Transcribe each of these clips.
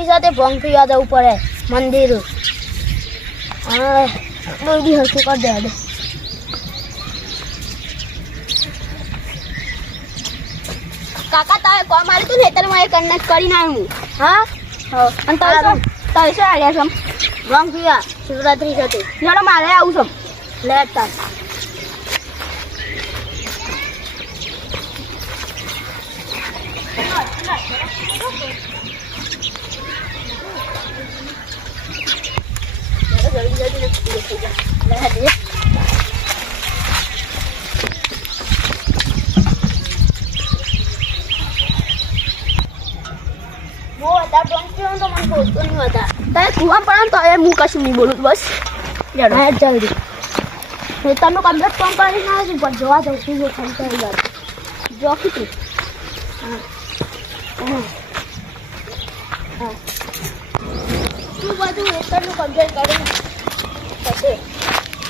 શિવરાત્રી સાથે ભોંગ પીવા જવું પડે મંદિર. હા બધી હરખું કરી દે હવે. કાકા તારે કોમ મારી તું ને ત્યારે મારે કનેક્ટ કરીને આવ્યું. હા અને તારે શું આવ્યા છો ભોંગ પીવા શિવરાત્રી સાથે? ચાલો મારે આવું છું. લેતા કુવા પણ તો એ હું કશું નહીં બોલું બસ જલ્દી તમે કમ્પ્લેટ કામ કરી ના પણ જોવા જવું છું જો કીધું તું બધું એટલું કમ્પ્લેટ કરી પછી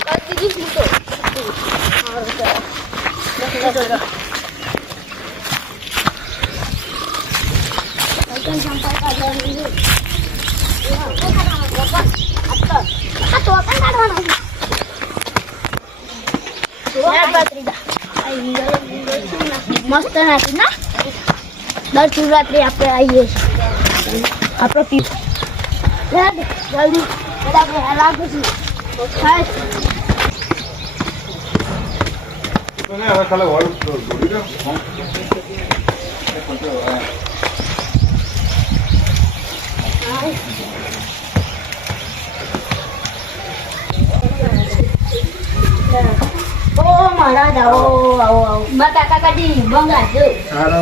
કરી દીધીશ મસ્ત નાખી ના દર શિવરાત્રી આપણે આવીએ છીએ આપણો પીપ જલ્દી આપણે રાખીશું. મહારાજ આવો આવો આવો મારા કાકા કાઢી બંગા જો હાલો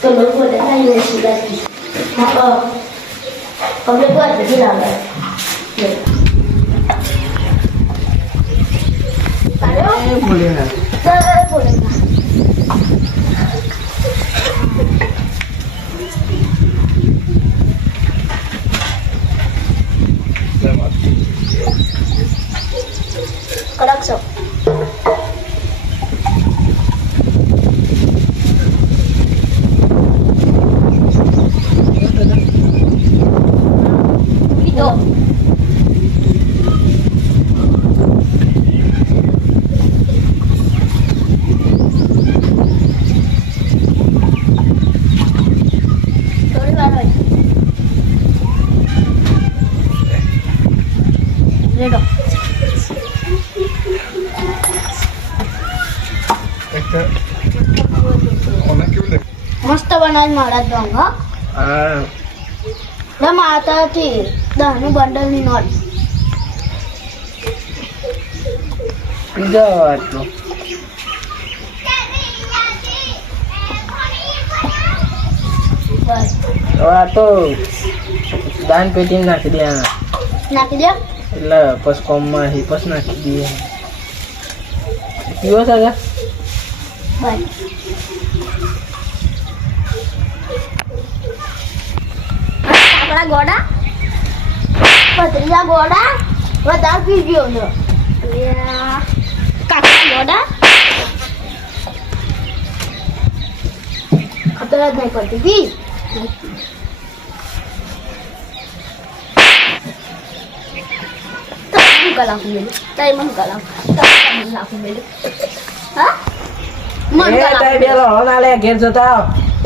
તો લોકો દેખાય છે સુધારી હા કમ્પ્લીટ વાત નથી લાગે અરે બોલે ના બોલે ના કડક છો મસ્ત બનાવી મહારાજ દોંગ હા માતાથી 10 નું બંડલ ની નોટ પીઝા આટલો આ તો દાન પેટી નાખી દે એટલે પસ કોમમાં હી પસ નાખી દઈએ પીવો સાગા આપણા ગોડા પતરીયા ગોડા વધારે પી ગયો ને કાકા ગોડા ખબર જ નહીં પડતી પી કલાક મેળ્યું તારી મને કલાક મેળ્યું હા મન કલાક બેલો હોનાલે ઘેર જતા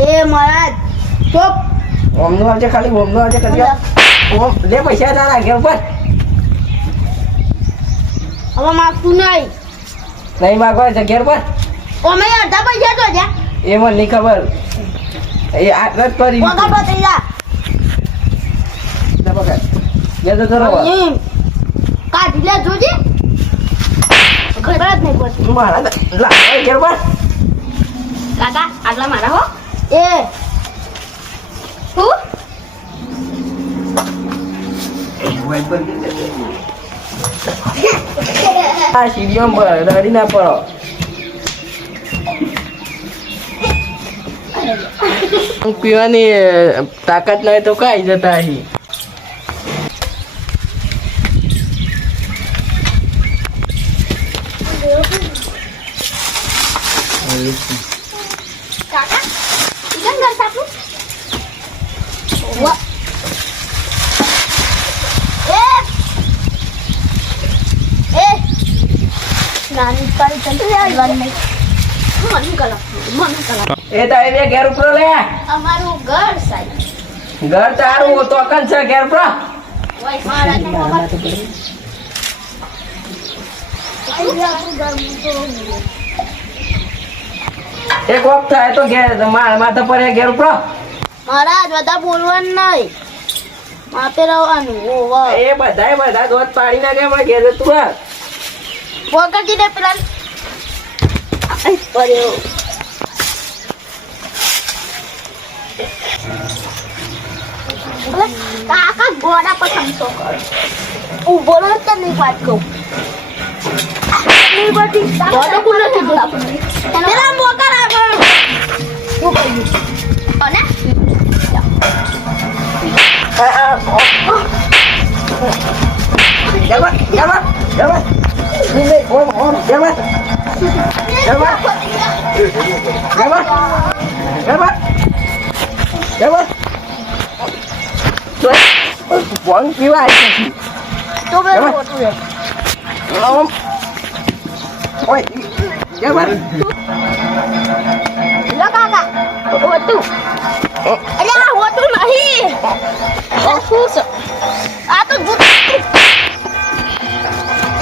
એ મહારાજ ચોપ ઓમનો આવજે ખાલી ઓમનો આવજે કરી ઓમ લે પૈસા તારા ઘેર પર હવે માગતું નહીં માગવા છે ઘેર પર અમે અડધા પૈસા તો જા એ મને નહીં ખબર એ આટલા જ કરી પગાર પતરી જા પગાર ઘેર જતો રહો કાઢી લે જોજે ખબર જ નહીં પડતી મારા લાગે ઘેર પર કાકા આટલા મારા હો એ હું આ સીડીઓ રડી ના પડો પીવાની તાકાત નહીં તો કાઈ જતા અહીં કાકા ઈકન ઘર સાપનું વાહ એ નાની પાડી ચંદ્ર આવવાનું નહીં મન કલા એ તો એ બે ઘેર ઉપર લે અમારું ઘર સાહેબ ઘર તારું તો અકલ છે ઘેર ઉપર ઓય મારા ને બાબા એક વખત થાય તો ઘેર માથા પર ઘેર ઉપર મહારાજ બધા બોલવાનું નહીં માપે રહેવાનું ઓ વાહ એ બધા દોત પાડી નાખે હમણાં ઘેર તું આ પકડી દે પેલા આઈ પડ્યો કાકા ગોડા પર સમસો કર ઉભો રહો તો નહીં વાત કહું નહીં બધી ગોડો કોણ નથી બોલાતું પેલા મોકા રાખો શું કહ્યું અને જવા ભંગ પીવા આવી તો બે મોટું છે લો કાકા હોતું અરે આ હોતું નહીં આ શું છે આ તો ભૂત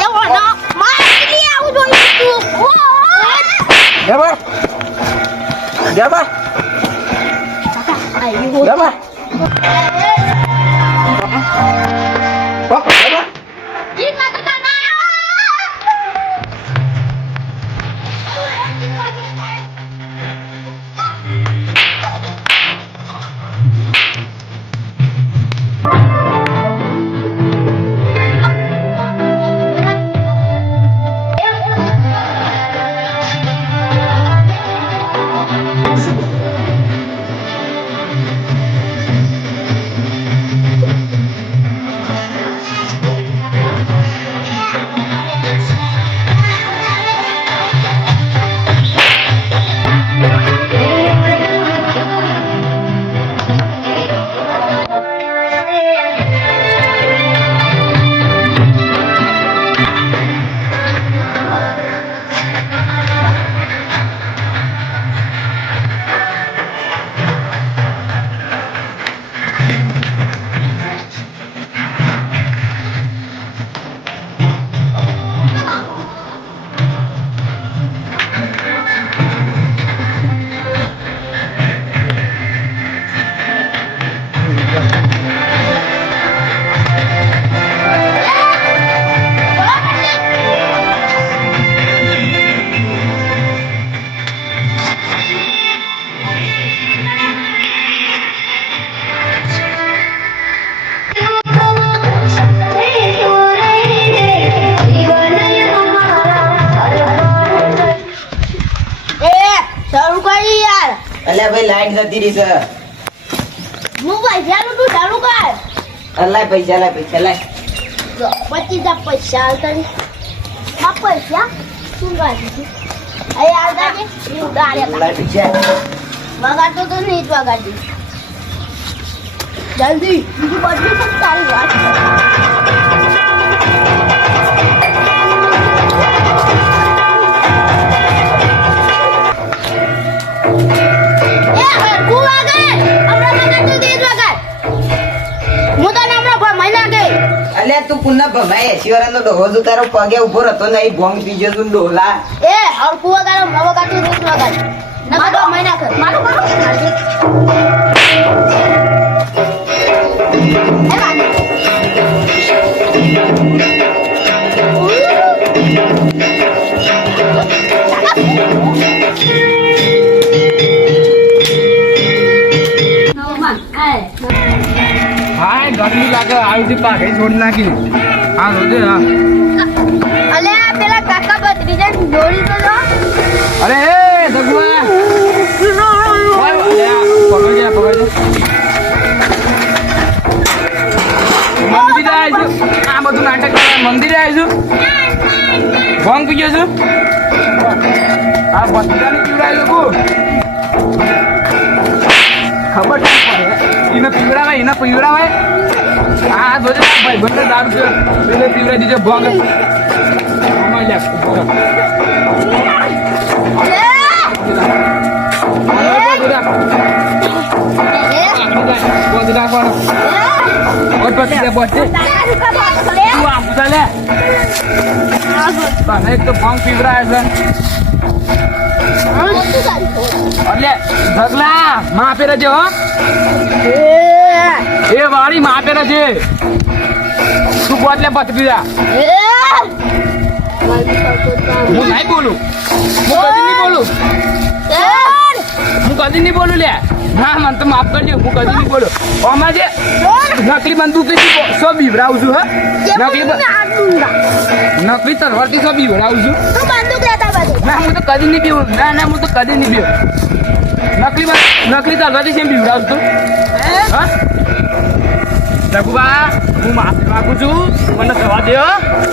એવો ના મારી આવું જોઈએ તું જવા આઈ હો જવા ઈ કાકા ના અલ્યા ભાઈ લાઈટ જતી રહી છે હું પૈસાનું તું ચાલુ કર અલ્યા પૈસા લાય જો 25,000 પૈસા આવતા ને આ પૈસા શું ગાડી અહીં આવતા ને એ ઉડાડ્યા લાય પૈસા વગાડતો તો નહીં જ વગાડી જલ્દી બીજું બધું પણ તારી વાત છે. એ હરખું વાગે હમણાં વગાડતો તે જ વગાડ હું તને હમણાં મહિના ગઈ અલ્યા તું પુનઃ ભમાય 80 વર્ષનો ડોહો તું તારો પગે ઉભો રહેતો નહીં ભોંગ પીજો તું ડોલા એ હરખું વગાડ હમણાં વગાડતો તે જ વગાડ નકર મહિના કર મારું હાય ગરમી લાગે આવી પાકે છોડી નાખી હા રોજે હા અલે આ પેલા કાકા બત્રીજા જોડી તો જો અરે એ દગુઆ મંદિરે આવીશું આ બધું નાટક મંદિરે આવીશું ભોંગ પી ગયો છું આ બધાને પીવડાય લોકો ખબર ના પડે એને પીવડાવાય હા જોજે ભાઈ બંને દારૂ છે પેલે પીવડાઈ દીધો ભંગ અમાય લે એક તો ભંગ પીવડાય છે એટલે ઢગલા માં આપેલા છે હો એ વાળી માં આપેલા છે તું બોતલે બચી જા હું નહીં બોલું હું કદી નહીં બોલું લે ના મને તો માફ કરજો હું કદી નહીં બોલું આમાં જે નકલી બંદૂક સો બીવડાવું છું હા નકલી તલવારથી સો બીવડાવું છું ના હું તો કદી નહીં પીવું ના હું તો કદી નહીં પીવું નકલી તલવારથી કેમ બીવડાવું છું હા રઘુબા હું માફી માંગુ છું મને જવા દે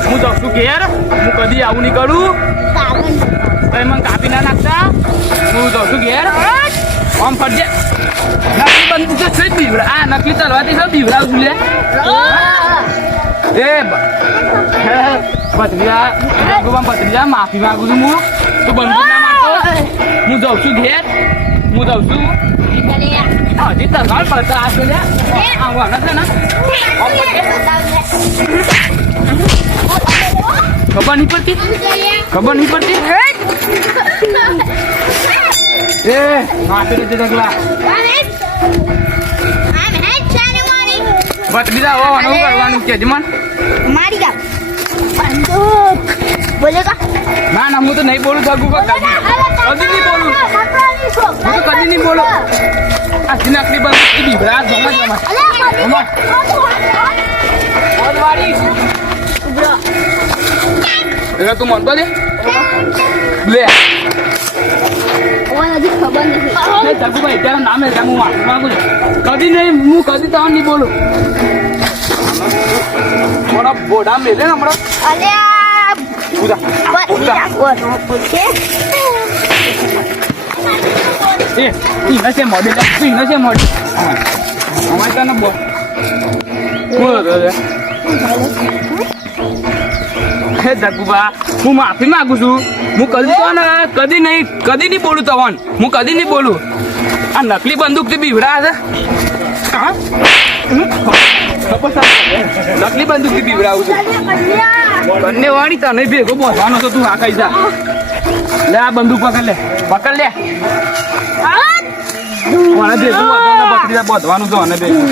હું જાઉં છું ઘેર હું કદી આવું નહીં કરું તમે મને કાપી ના નાખતા હું જાઉં છું ઘેર આમ ફરજે નકલી બંદૂક તો છે જ બીવડા આ નકલી તલવારથી શું બીવડાવું છું લે એ ભત્રીજા રઘુબા ભત્રીજા માફી માંગુ છું હું તું બંદૂક ના મારતો હું જાઉં છું ઘેર હું જાઉં છું હજી તલવાર પડતા હશે લે આવવાના છે ને ખબર નહીં પડતી એ માથે રીતે ઢગલા ભત્રીજા હોવાનું કરવાનું કે મન મારી જા બંદૂક બોલેગા ના હું તો નહીં બોલું જગુ કદી નહીં બોલું હું તો કદી નહીં બોલું આ નકલી બંદૂક બીવડા જમા એટલે તું મનતો લે ખબર નથી જગુભાઈ ત્યારે નામે હું માફી માંગુ છું કદી નહીં હું કદી તો નહીં બોલું મારા બોડા મેલે ને હમણાં નશે મોડે અમારે તને બોલ હે જગુબા હું માફી માંગુ છું હું કદી નહીં બોલું તવન હું કદી નહીં બોલું આ નકલી બંદૂકથી બીવડા છે હા નકલી બંદૂકથી બીવડાવું છું બંને વાળી તને ભેગો બોધવાનો તો તું આખાઈ જા લે આ બંદૂક પકડ લે મને ભેગું બકરીયા બોધવાનું તો અને ભેગું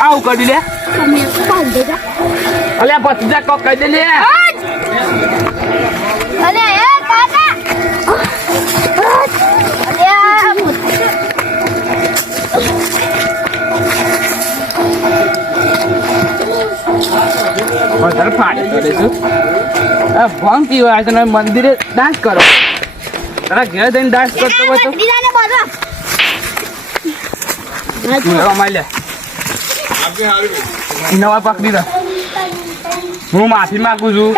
આવું કરી લે અલ્યા ભત્રીજા કોક કહી દે લે ભંગ પીવા તને મંદિરે ડાન્સ કરો તારા ઘેર જઈને ડાન્સ કરતો હોય તો નવા પકડી દો હું માફી માંગુ છું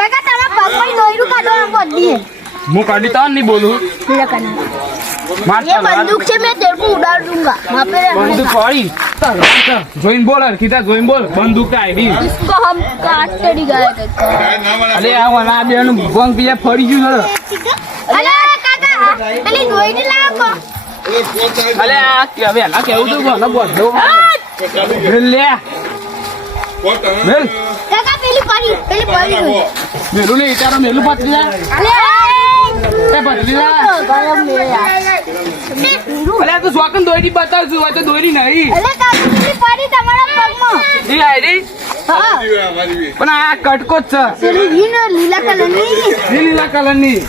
હું કદી તો નહીં બોલું બંદૂક છે મેં તેરે કો ઉડાડ दूंगा બંદૂક પડી જોઈન બોલ કીધા જોઈન બોલ બંદૂક આઈડી इसको हम काट के गए थे અરે આ બેન ભંગ પીએ ફરી ગયું અલે કાકા પેલી જોઈને લાવો અલે આ કે વેલા કેવું તું બોલ બોધો લે મેલ કાકા પેલી પડી મેલું ને ઈટારો મેલું પતરી જા અલે એ પતરી જા ગરમ લે યાર અલે તું સ્વાકન દોરી બતાવ છું આ તો દોરી નહીં અલે કાકા પેલી પડી તમારા પગમાં એ આઈડી હા પણ આ કટકો જ છે પેલી લીલા કલરની લીલા કલરની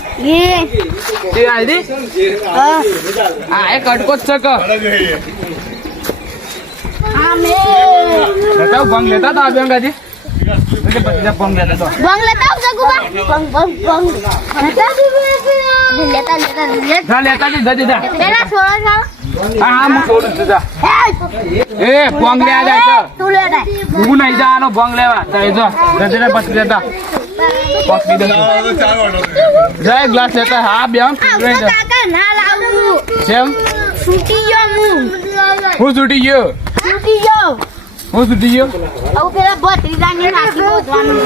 એ આઈડી હા આ એ કટકો જ છે કે હા મે લેતા ભંગ લેતા તો આ બેંગાજી એટલે પછી ભંગ લેતા તો બંગ લેતા આવ જગુબા બંગ લેતા જા લેતા જા પેલા છોડો હા હું છોડું છું જા એ ભોંગ લેવા જાય તો તું લે જાય હું નહીં જવાનો ભોંગ લેવા તો એ જો ગજરે પકડી લેતા પકડી દે જય ગ્લાસ લેતા હા બે કાકા ના લાવું કેમ છૂટી ગયો હું છૂટી ગયો હું છૂટી ગયો આવું પેલા ભત્રીજાને નાખી ગોતવાનું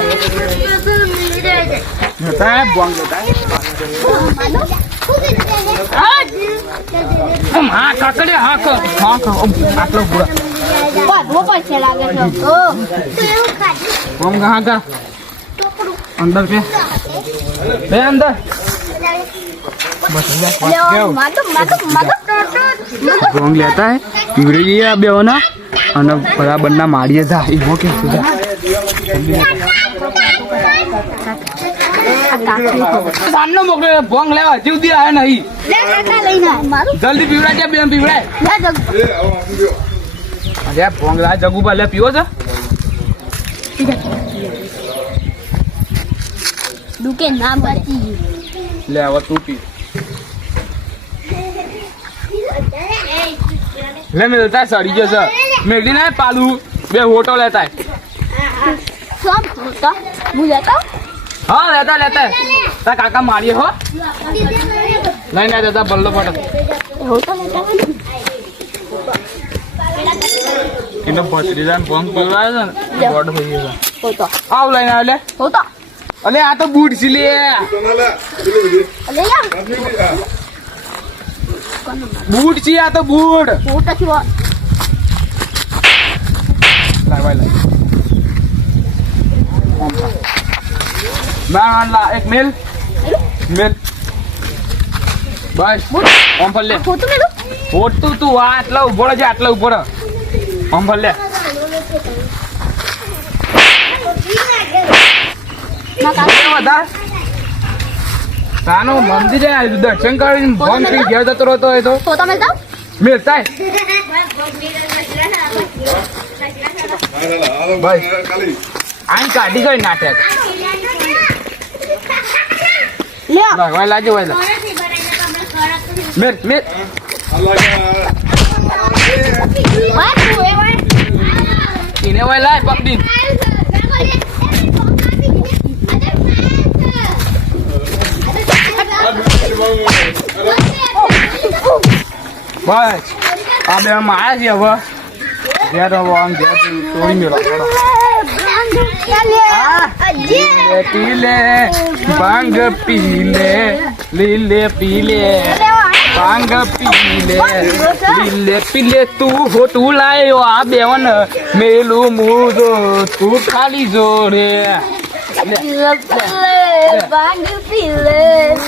લેતા ભોંગ લેતા હા કાકડે હા આટલો પૂરા બધો પૈસા લાગે છે हम कहाँ का अंदर पे अंदर ભોંગ લેતા હે પીવડી લઈએ બે ના અને બરાબર ના મારીએ જા એ હો કે સુધા સામનો મોકલે ભોંગ લેવા જીવ દી આયા નહીં જલ્દી પીવડાય બે પીવડાય અરે ભોંગ લા જગુ લે પીવો છે દુકે ના બચી લે હવે તું પી લે મેલતા સડી ગયો છે મેગડી ના પાલું બે હોટો લેતા સબ હોતા હું લેતા હા લેતા તા કાકા મારીએ હો નહીં ના દાદા બલ્લો પડ હોતા લેતા એનો પથરી જાન ભોંગ પીવડાવે છે ને બોડ થઈ ગયો હોતા આવ લઈને આવ લે હોતા અલે આ તો બૂટ છે લે અલે યાર બૂટ છે આ તો બૂટ હોતા છે લાય ભાઈ લાય લા એક મેલ બસ ઓમ પર લે હોતું મેલું હોટ તું આ આટલા ઉભો છે આટલા ઉપર ઓમ પર લે ના કાકા વધાર તાનો મંદિરે દર્શન કરીને ભોંગ પી ઘેર જતો રહેતો હોય તો હોતા મેલતા મેલતા બસ આઈ કાઢી ગઈ નાટક લે વાય લાજો વાય મેલ વાત તું એ વાત એને વાય લાય પકડી બસ આ બે માયા છે હવે ઘેર હવે આમ ઘેર તોડી મેળો પીલે ભાંગ પીલે લીલે પીલે ભાંગ પીલે લીલે પીલે તું હોટું લાયો આ બેવન મેલું મૂજો તું ખાલી જોડે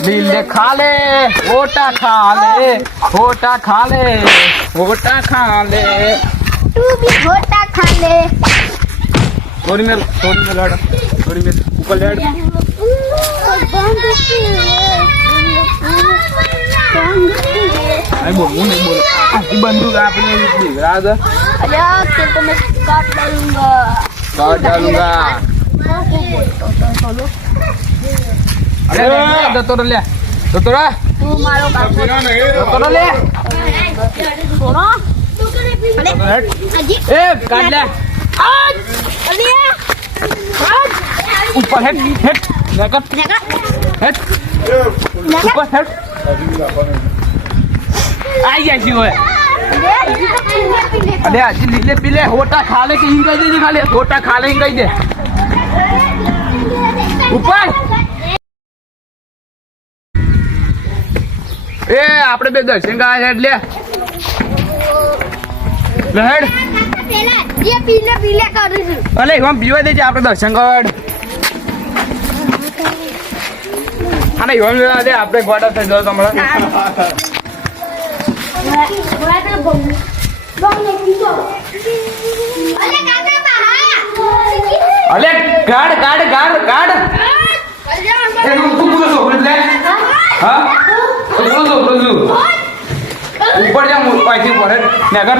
લીલે ખાલે હોટા ખાલે तू भी होता खा ले थोड़ी में लड़ थोड़ी में ऊपर लड़ आई बोल नहीं बोल आखी बंदूक आपने दिखा दे अरे तेरे को मैं काट डालूंगा अरे दत्तोर ले दत्तोर तू मारो दत्तोर ले छोड़ो ए काट ले ऊपर हेड नेकट हेड ऊपर हेड आई ऐसी हो अरे आज लीले पीले होटा खा ले कि हिंगा दे खा ले होटा खा ले हिंगा दे ऊपर ए આપણે બે દર્શન કા હેડ લે હેડ પેલા જે પીલે કરું છું અલે એમ પીવા દેજે આપણે દર્શન કર આને એમ લેવા દે આપણે ગોડા થઈ જાવ તમારા અલે ગાડ એ તું બોલો છો લે હા બોલો ऊपर जा पाइथी पड़े नगर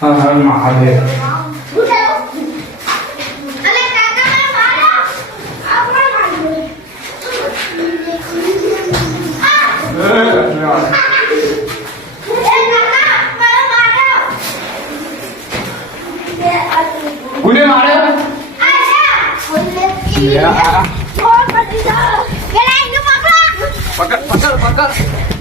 हाँ महादेव કોને માર્યો? પકડ પકડ પકડ.